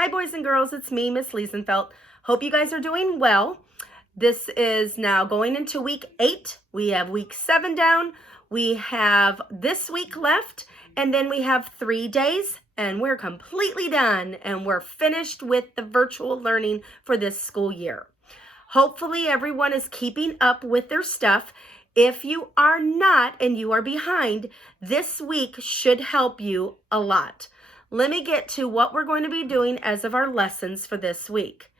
Hi, boys and girls. It's me, Miss Liesenfeld. Hope you guys are doing well. This is now going into week 8. We have week 7 down. We have this week left, and then we have 3 days, and we're completely done, and we're finished with the virtual learning for this school year. Hopefully, everyone is keeping up with their stuff. If you are not and you are behind, this week should help you a lot. Let me get to what we're going to be doing as of our lessons for this week.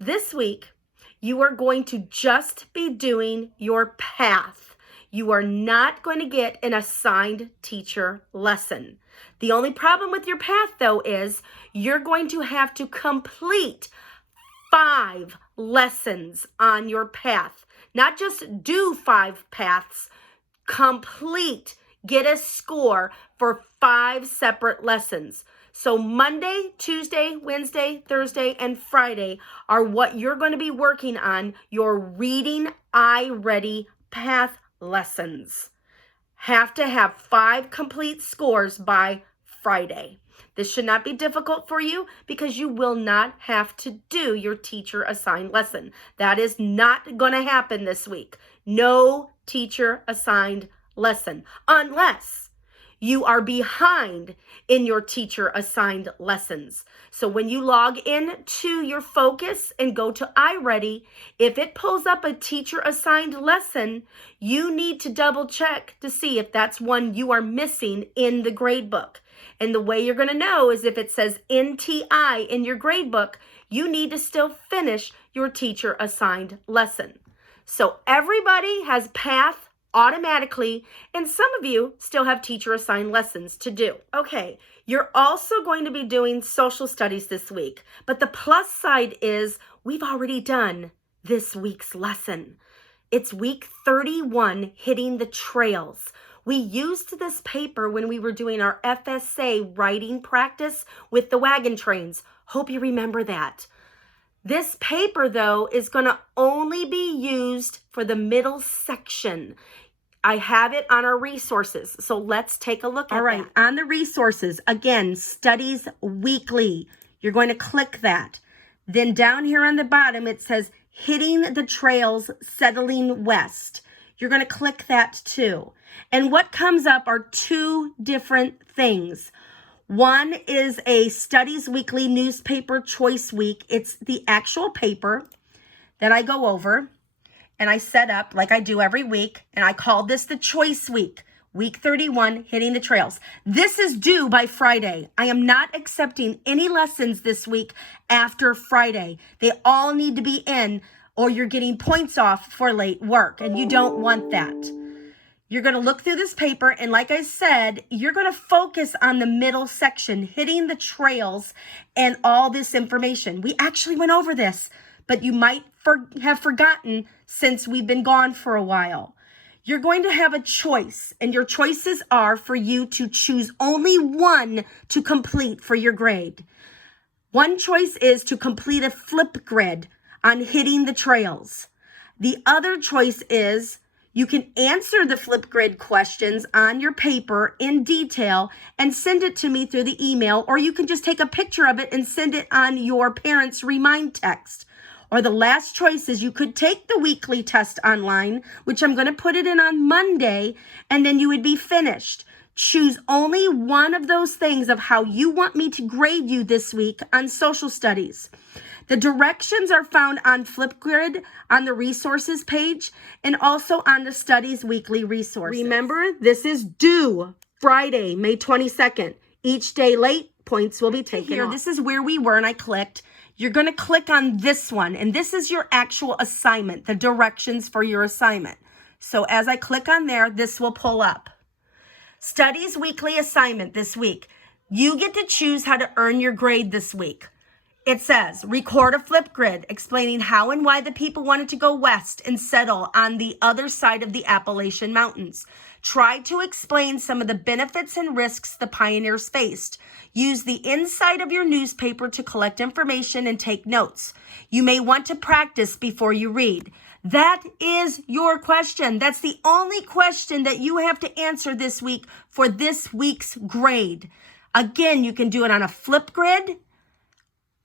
This week, you are going to just be doing your path. You are not going to get an assigned teacher lesson. The only problem with your path, though, is you're going to have to complete 5 lessons on your path. Not just do 5 paths, complete, get a score for 5 separate lessons. So Monday, Tuesday, Wednesday, Thursday, and Friday are what you're going to be working on, your Reading iReady path lessons. Have to have 5 complete scores by Friday. This should not be difficult for you because you will not have to do your teacher assigned lesson. That is not going to happen this week. No teacher assigned lesson unless you are behind in your teacher assigned lessons. So when you log in to your Focus and go to iReady, if it pulls up a teacher assigned lesson, you need to double check to see if that's one you are missing in the gradebook. And the way you're going to know is if it says NTI in your gradebook, you need to still finish your teacher assigned lesson. So everybody has path automatically, and some of you still have teacher assigned lessons to do. Okay, you're also going to be doing social studies this week, but the plus side is we've already done this week's lesson. It's week 31, Hitting the Trails. We used this paper when we were doing our FSA writing practice with the wagon trains. Hope you remember that. This paper, though, is going to only be used for the middle section. I have it on our resources, so let's take a look at that. All right, on the resources, again, Studies Weekly. You're going to click that. Then down here on the bottom, it says Hitting the Trails, Settling West. You're going to click that too. And what comes up are 2 different things. One is a Studies Weekly Newspaper Choice Week. It's the actual paper that I go over and I set up like I do every week. And I call this the Choice Week, week 31, Hitting the Trails. This is due by Friday. I am not accepting any lessons this week after Friday. They all need to be in or you're getting points off for late work, and you don't want that. You're going to look through this paper, and like I said, you're going to focus on the middle section, hitting the trails and all this information. We actually went over this, but you might have forgotten since we've been gone for a while. You're going to have a choice, and your choices are for you to choose only one to complete for your grade. One choice is to complete a flip grid on hitting the trails. The other choice is you can answer the flip grid questions on your paper in detail and send it to me through the email, or you can just take a picture of it and send it on your parents' remind text. Or the last choice is you could take the weekly test online, which I'm going to put it in on Monday, and then you would be finished. Choose only one of those things of how you want me to grade you this week on social studies. The directions are found on Flipgrid on the resources page and also on the Studies Weekly resources. Remember, this is due Friday, May 22nd. Each day late, points will be taken off. This is where we were, and I clicked. You're going to click on this one, and this is your actual assignment, the directions for your assignment. So as I click on there, this will pull up. Studies Weekly assignment this week. You get to choose how to earn your grade this week. It says, record a flip grid explaining how and why the people wanted to go west and settle on the other side of the Appalachian Mountains. Try to explain some of the benefits and risks the pioneers faced. Use the inside of your newspaper to collect information and take notes. You may want to practice before you read. That is your question. That's the only question that you have to answer this week for this week's grade. Again, you can do it on a flip grid,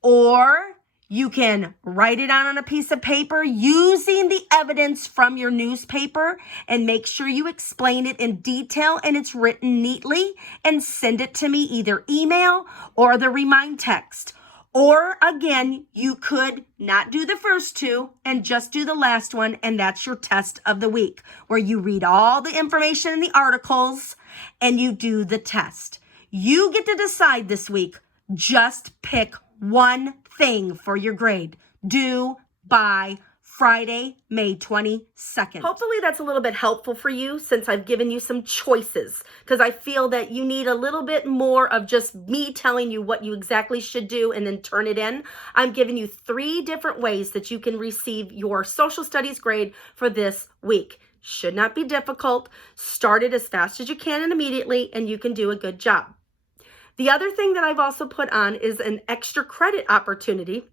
or you can write it out on a piece of paper using the evidence from your newspaper, and make sure you explain it in detail and it's written neatly, and send it to me either email or the remind text. Or again, you could not do the first two and just do the last one, and that's your test of the week, where you read all the information in the articles and you do the test. You get to decide this week. Just pick one thing for your grade, due by Friday, May 22nd. Hopefully that's a little bit helpful for you, since I've given you some choices, because I feel that you need a little bit more of just me telling you what you exactly should do and then turn it in. I'm giving you 3 different ways that you can receive your social studies grade for this week. Should not be difficult. Start it as fast as you can and immediately, and you can do a good job. The other thing that I've also put on is an extra credit opportunity,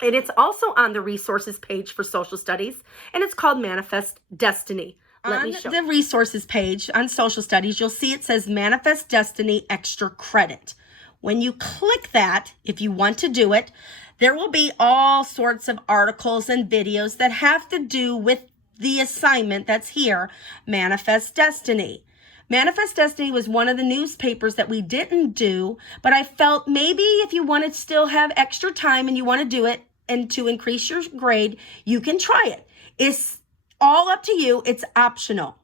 and it's also on the resources page for social studies, and it's called Manifest Destiny. Let me show you. On the resources page on social studies, you'll see it says Manifest Destiny Extra Credit. When you click that, if you want to do it, there will be all sorts of articles and videos that have to do with the assignment that's here, Manifest Destiny. Manifest Destiny was one of the newspapers that we didn't do, but I felt maybe if you want to still have extra time and you want to do it and to increase your grade, you can try it. It's all up to you. It's optional.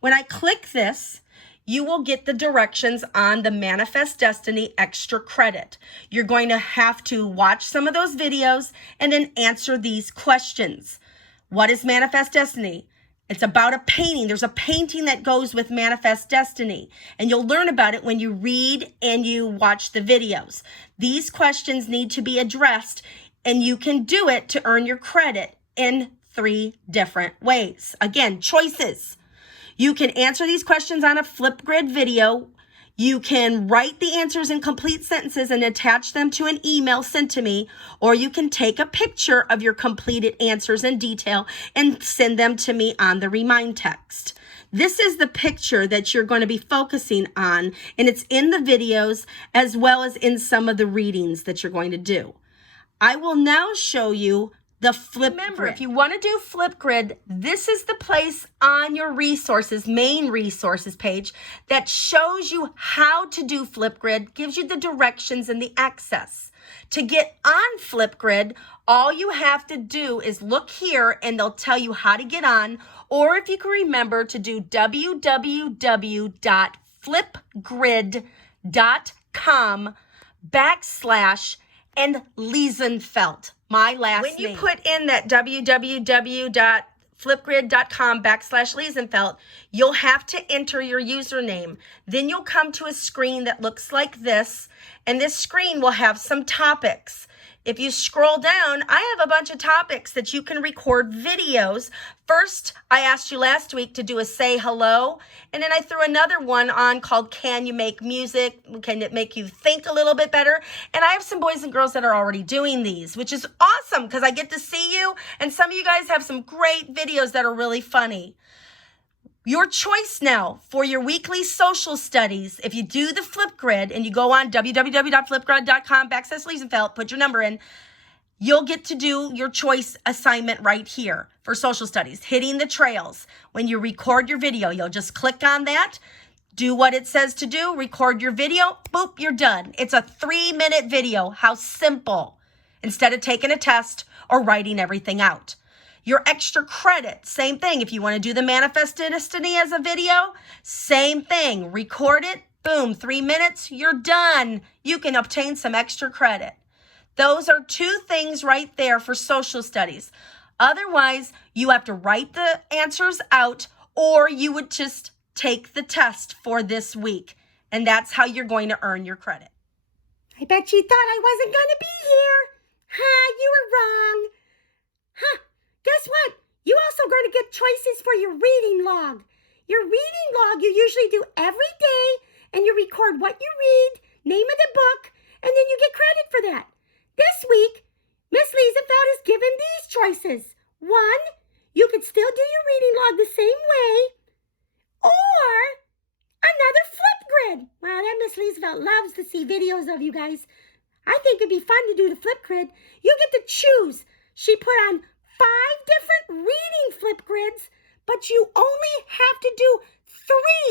When I click this, you will get the directions on the Manifest Destiny Extra Credit. You're going to have to watch some of those videos and then answer these questions. What is Manifest Destiny? It's about a painting. There's a painting that goes with Manifest Destiny, and you'll learn about it when you read and you watch the videos. These questions need to be addressed, and you can do it to earn your credit in 3 different ways. Again, choices. You can answer these questions on a Flipgrid video. You can write the answers in complete sentences and attach them to an email sent to me, or you can take a picture of your completed answers in detail and send them to me on the remind text. This is the picture that you're going to be focusing on, and it's in the videos as well as in some of the readings that you're going to do. I will now show you the Flipgrid. Remember, if you want to do Flipgrid, this is the place on your resources, main resources page, that shows you how to do Flipgrid, gives you the directions and the access. To get on Flipgrid, all you have to do is look here and they'll tell you how to get on, or if you can remember to do www.flipgrid.com/ and Liesenfeld, my last name. When you put in that www.flipgrid.com/Liesenfeld, you'll have to enter your username. Then you'll come to a screen that looks like this, and this screen will have some topics. If you scroll down, I have a bunch of topics that you can record videos. First, I asked you last week to do a say hello, and then I threw another one on called Can You Make Music? Can it make you think a little bit better? And I have some boys and girls that are already doing these, which is awesome because I get to see you, and some of you guys have some great videos that are really funny. Your choice now for your weekly social studies, if you do the Flipgrid and you go on www.flipgrid.com/Liesenfeld, put your number in, you'll get to do your choice assignment right here for social studies, hitting the trails. When you record your video, you'll just click on that, do what it says to do, record your video, boop, you're done. It's a 3-minute video. How simple, instead of taking a test or writing everything out. Your extra credit, same thing. If you want to do the Manifest Destiny as a video, same thing. Record it, boom, 3 minutes, you're done. You can obtain some extra credit. Those are 2 things right there for social studies. Otherwise, you have to write the answers out, or you would just take the test for this week. And that's how you're going to earn your credit. I bet you thought I wasn't going to be here. Ha, you were wrong. Huh. Guess what? You also going to get choices for your reading log. Your reading log you usually do every day, and you record what you read, name of the book, and then you get credit for that. This week, Miss Liesenfeld has given these choices. 1, you could still do your reading log the same way, or another Flipgrid. Wow, that Miss Liesenfeld loves to see videos of you guys. I think it'd be fun to do the Flipgrid. You get to choose. She put on 5 different reading Flipgrids, but you only have to do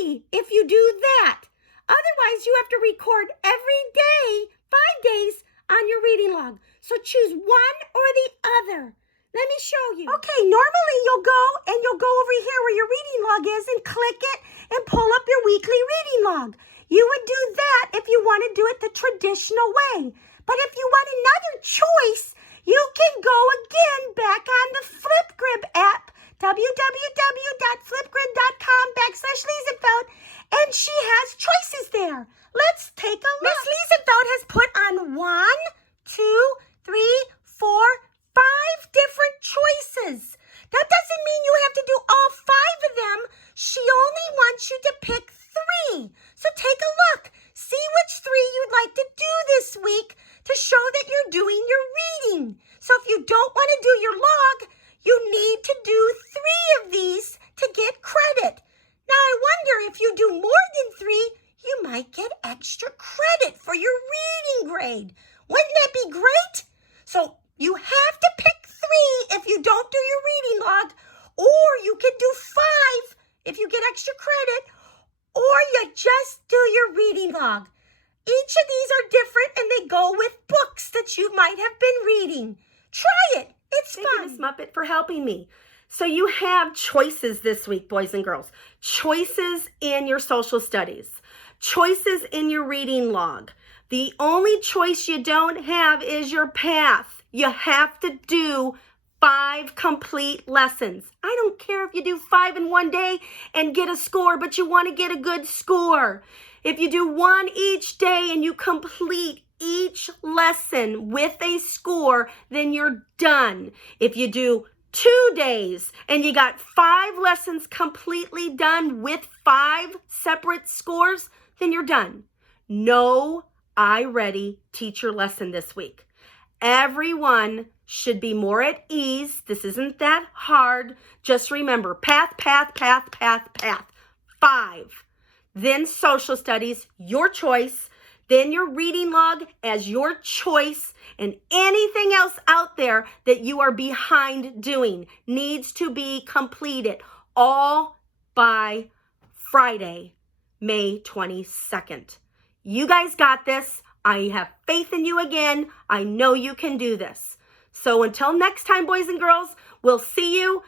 3 if you do that. Otherwise, you have to record every day, 5 days, on your reading log. So choose one or the other. Let me show you. Okay, normally you'll go over here where your reading log is and click it and pull up your weekly reading log. You would do that if you want to do it the traditional way. But if you want another choice, you can go again back on the Flipgrid app, www.flipgrid.com/Liesenfeld, and she has choices there. Let's take a look. Miss Liesenfeld has put on 1, 2, 3, 4, 5 different choices. That doesn't mean you have to do all 5 of them. She only wants you to pick 3. So take a look. See which 3 you'd like to do this week to show that you're doing your reading. So if you don't want to do your log, you need to do 3 of these to get credit. Now I wonder if you do more than 3, you might get extra credit for your reading grade. Wouldn't that be great? So you have to pick 3 if you don't do your reading log, or you can do 5 if you get extra credit, or you just do your reading log. Each of these are different and they go with books that you might have been reading. Try it. It's fun. Thank you, Miss Muppet, for helping me. So you have choices this week, boys and girls. Choices in your social studies. Choices in your reading log. The only choice you don't have is your path. You have to do 5 complete lessons. I don't care if you do 5 in one day and get a score, but you want to get a good score. If you do 1 each day and you complete each lesson with a score, then you're done. If you do 2 days and you got 5 lessons completely done with 5 separate scores, then you're done. No iReady teacher lesson this week. Everyone should be more at ease. This isn't that hard. Just remember, path, path, path, path, path. 5. Then social studies, your choice. Then your reading log as your choice. And anything else out there that you are behind doing needs to be completed all by Friday, May 22nd. You guys got this. I have faith in you again. I know you can do this. So until next time, boys and girls, we'll see you.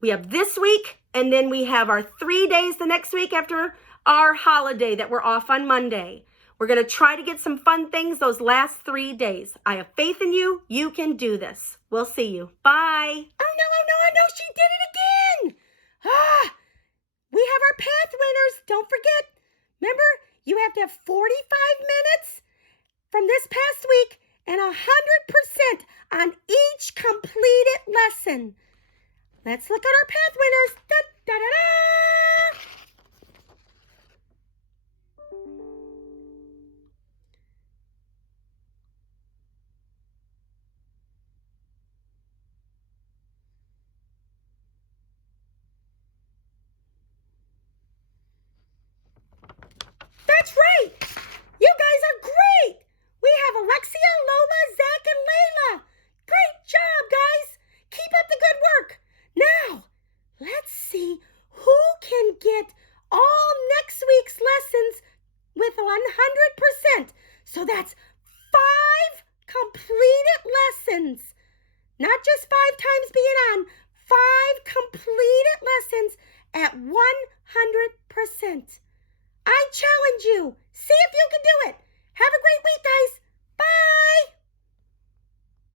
We have this week, and then we have our 3 days the next week after our holiday that we're off on Monday. We're going to try to get some fun things those last 3 days. I have faith in you. You can do this. We'll see you. Bye. Oh, no, she did it again. We have our path winners. Don't forget. Remember, you have to have 45 minutes from this past week and 100% on each completed lesson. Let's look at our path winners. Da, da, da, da. That's right. You guys are great. We have Alexia, Lola, Zach, and Layla. Great job, guys. Keep up the good work. Now, let's see who can get all next week's lessons with 100%. So that's 5 completed lessons. Not just 5 times being on, 5 completed lessons at 100%. I challenge you. See if you can do